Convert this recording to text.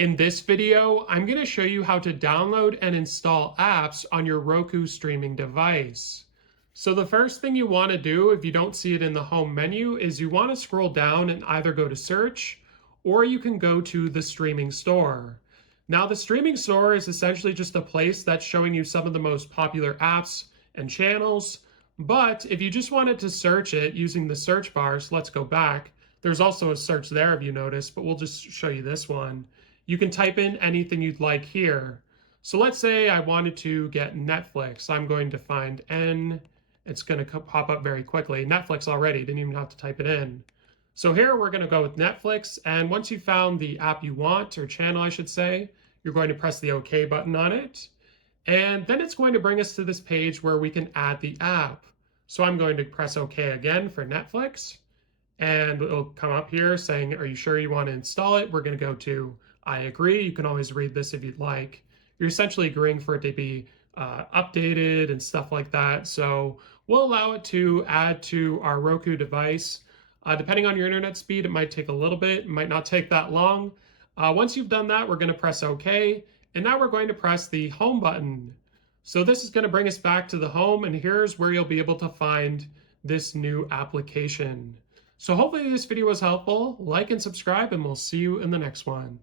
In this video, I'm going to show you how to download and install apps on your Roku streaming device. So the first thing you want to do if you don't see it in the home menu is you want to scroll down and either go to search or you can go to the streaming store. Now the streaming store is essentially just a place that's showing you some of the most popular apps and channels. But if you just wanted to search it using the search bar, so let's go back. There's also a search there if you notice, but we'll just show you this one. You can type in anything you'd like here. So let's say I wanted to get Netflix. I'm going to find N. It's going to pop up very quickly. Netflix already, didn't even have to type it in. So here we're going to go with Netflix. And once you've found the app you want, or channel I should say, you're going to press the OK button on it. And then it's going to bring us to this page where we can add the app. So I'm going to press OK again for Netflix. And it'll come up here saying, are you sure you want to install it? We're going to go to I agree. You can always read this if you'd like. You're essentially agreeing for it to be updated and stuff like that. So we'll allow it to add to our Roku device. Depending on your internet speed, it might take a little bit. It might not take that long. Once you've done that, we're going to press OK. And now we're going to press the home button. So this is going to bring us back to the home. And here's where you'll be able to find this new application. So hopefully this video was helpful. Like and subscribe, and we'll see you in the next one.